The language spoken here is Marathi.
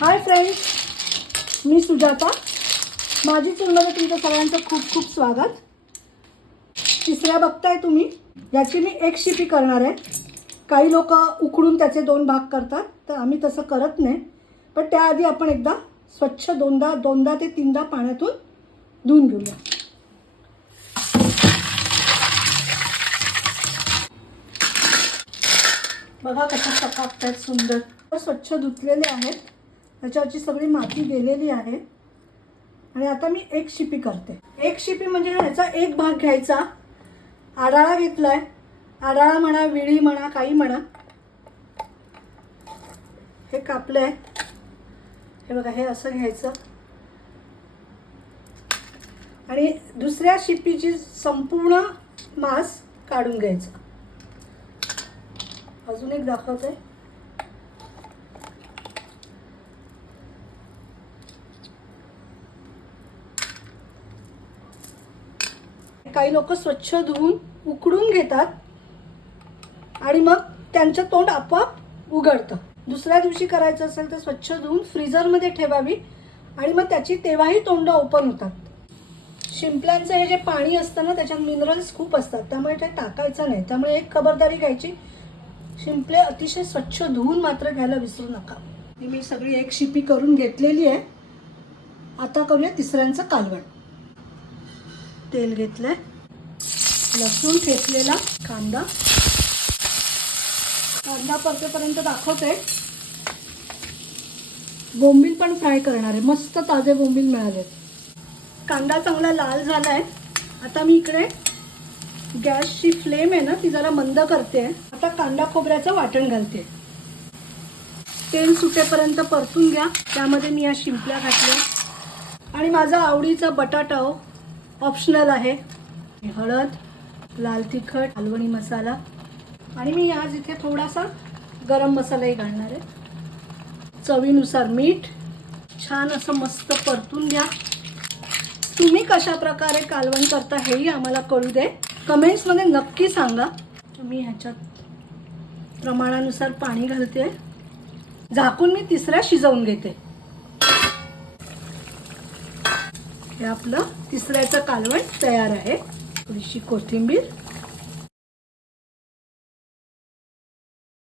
हाय फ्रेंड्स, मी सुजाता. माझी चूलमध्ये तुमचं सगळ्यांचं खूप खूप स्वागत. तिसऱ्या बघताय तुम्ही. याची मी एक शिपी करणार आहे. काही लोक उकडून त्याचे 2 भाग करतात, तर आम्ही तसं करत नाही. पण त्याआधी आपण एकदा स्वच्छ दोनदा ते 3दा पाण्यातून धुवून घेऊया. बघा कशा चकाकतात, सुंदर. स्वच्छ धुतलेले आहेत. त्याच्यावरची सगळी माती गेलेली आहे. आणि आता मी एक शिपी करते. एक शिपी म्हणजे ह्याचा एक भाग घ्यायचा. आडाळा घेतलाय. आडाळा म्हणा, विळी म्हणा, काही म्हणा. हे कापलंय. हे बघा, हे असं घ्यायचं आणि दुसऱ्या शिपीची संपूर्ण मांस काढून घ्यायचं. अजून एक दाखवते. काही लोक स्वच्छ धुवून उकडून घेतात आणि मग त्यांचं तोंड आपोआप उघडतं. दुसऱ्या दिवशी करायचं असेल तर स्वच्छ धुवून फ्रीजरमध्ये ठेवावी आणि मग त्याची तेव्हाही तोंड ओपन होतात. शिंपल्यांचं हे जे पाणी असतं ना, त्याच्यात मिनरल्स खूप असतात, त्यामुळे ते टाकायचं नाही. त्यामुळे एक खबरदारी घ्यायची, शिंपले अतिशय स्वच्छ धुवून मात्र घ्यायला विसरू नका. मी सगळी एक शिपी करून घेतलेली आहे. आता करूया तिसऱ्यांचं कालवण. तेल घेतलंय, लसूण ठेचलेला, कांदा परतेपर्यंत दाखवते. बोंबील पण फ्राय करणार आहे. मस्त ताजे बोंबील मिळाले. कांदा चांगला लाल झालाय. आता मी इकडे गॅसची फ्लेम आहे ना, ती जरा मंद करते. आता कांदा खोबऱ्याचं वाटण घालते. तेल सुटेपर्यंत परतून घ्या. त्यामध्ये मी या शिंपल्या घातल्या आणि माझा आवडीचा बटाटा ऑप्शनल आहे. हळद, लाल तिखट, कालवणी मसाला आणि मी आज इथे थोडासा गरम मसालाही घालणार आहे. चवीनुसार मीठ. छान असं मस्त परतून घ्या. तुम्ही कशा प्रकारे कालवण करता हेही आम्हाला कळू दे. कमेंट्समध्ये नक्की सांगा. मी ह्याच्यात प्रमाणानुसार पाणी घालते. झाकून मी तिसऱ्या शिजवून घेते. हे आपलं तिसऱ्याचं कालवण तयार आहे. थोडीशी कोथिंबीर.